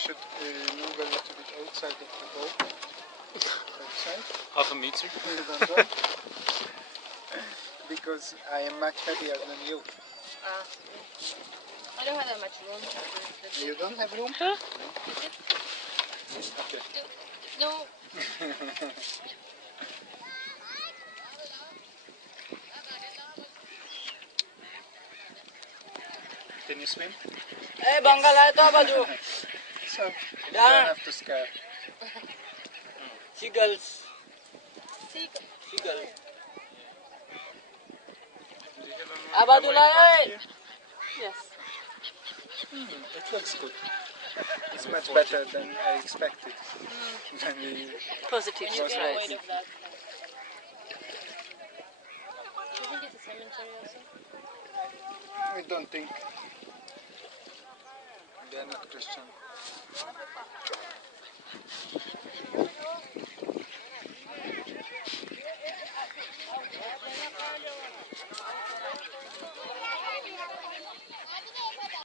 should move a little bit outside of the boat. Outside. Half a meter. Because I am much heavier than you. I don't have that much room. You don't have room? Huh? Okay. No. Can you swim? Eh, bangga lah itu apa tu? So, you don't have to scare. Seagulls. Seagull. Apa tu lah? Yes. It looks good. It's much better than I expected. Positive surprise. Do you think it's a cemetery also? I don't think. They are not Christian.